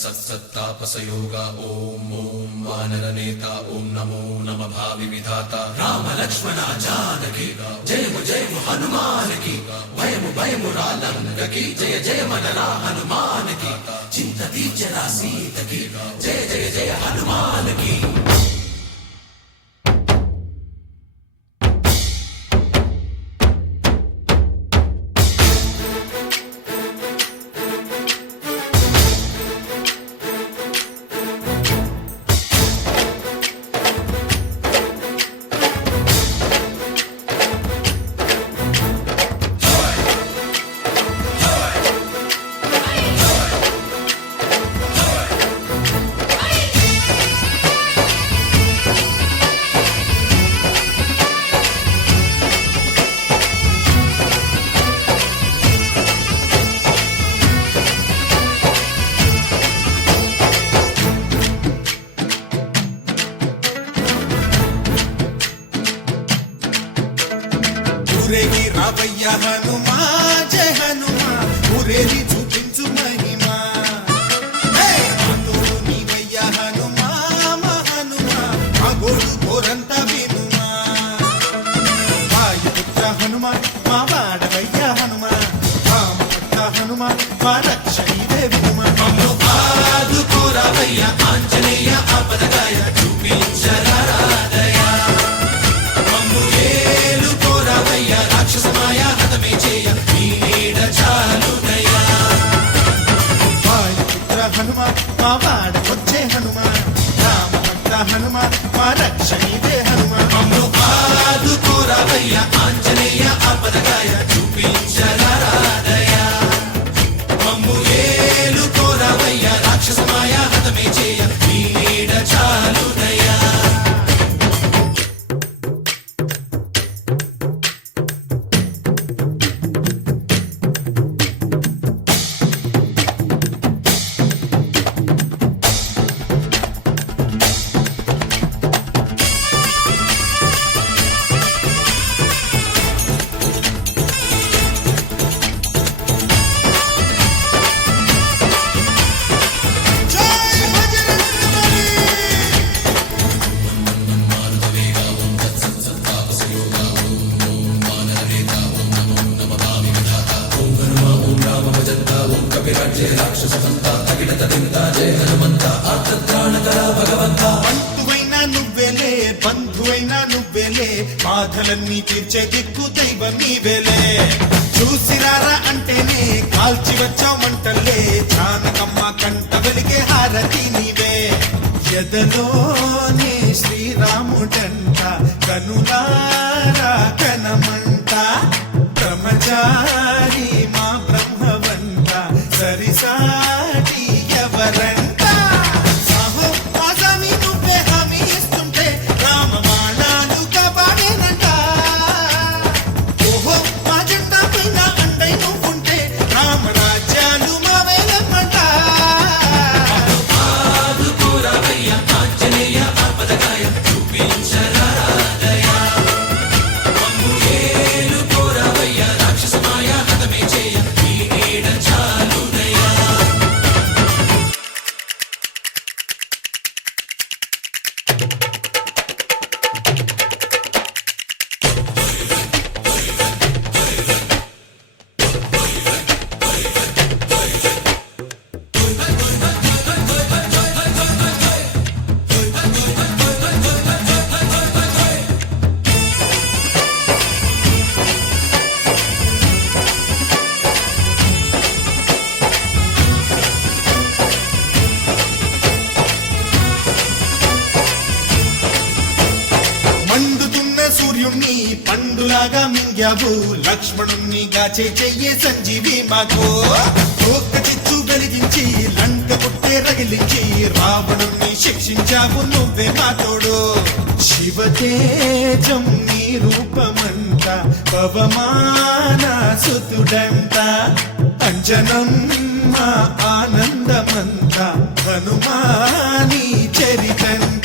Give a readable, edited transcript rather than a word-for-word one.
सत्तापसयोगा ओम ओम वानरनेता ओम नमो नमः भावि विधाता राम लक्ष्मण जानकी जय हनुमान की भयमु रालंक की जय जय मनरा हनुमान की चिंतती जरा सीत की जय जय जय हनुमान की। ఊరేగి రావయ్య హనుమా జయ హనుమా ఊరేగి చూపించు మహిమా మాతోడు నీవయ్య హనుమా మా హనుమా మా గోడు కోరంత వినుమా వాయుపుత్ర హనుమా మా వాడవయ్య హనుమా రామపుత్ర హనుమా మా రక్షణీదే వినుమా మమ్ము ఆదుకోరావయ్య ఆంజనేయ ఆపదగాయ చూపించరాదయ మమ్ము ఏలుకోరావయ్య రాక్షసమాయ హతమే చేయ నీ నీడ చాలుదయా వాయుపుత్ర హనుమ మా వాడకొచ్చే హనుమ రామభక్త హనుమ మా రక్షణీదే హనుమ మమ్ము ఆదుకోరావయ్య ఆంజనేయ ఆపదగాయ చూపించరాదయ మమ్ము ఏలుకోరావయ్య రాక్షసమాయ హతమే చేయ నీ నీడ చాలుదయా। బంధువైనా నువ్వేలే బంధువైనా నువ్వేలే బాధలన్నీ తీర్చే దిక్కు దైవం నీవేలే చూసిరారా అంటేనే కాల్చి వచ్చావు మంటల్లే జానకమ్మ కంట వెలిగే హారతి నీవే ఎదలోనే శ్రీరాముడంట కనులారా కనమంట బ్రహ్మచారి మా బ్రహ్మవంత సరిసాటి ఎవరంట సాహో ఆజామి నువ్వే హామీ ఇస్తుంటే రామ బాణాలు కాపాడేనంట ఓహో మా జెండా పైన అండై నువ్వుంటే రామరాజ్యాలు మా వేలమ్మంట ఆదుకోరావయ్య ఆంజనేయ ఆపదగాయ చూపించరాదయ మమ్ము ఏలుకోరావయ్య రాక్షసమాయ హతమే చేయ నీ నీడ చాలుదయా। మండుతున్న సూర్యుణ్ణి పండులాగా మింగావు లక్ష్మణుణ్ణి గాచే చెయ్యే సంజీవి మాకు ఒక్క చిచ్చు వెలిగించి లంక పుట్టే రగిలించి రావణుణ్ణి శిక్షించావు నువ్వే మా తోడు శివతేజం నీ రూపమంట పవమాన సుతుడంట అంజనం మా ఆనందమంత హనుమాని చరితంట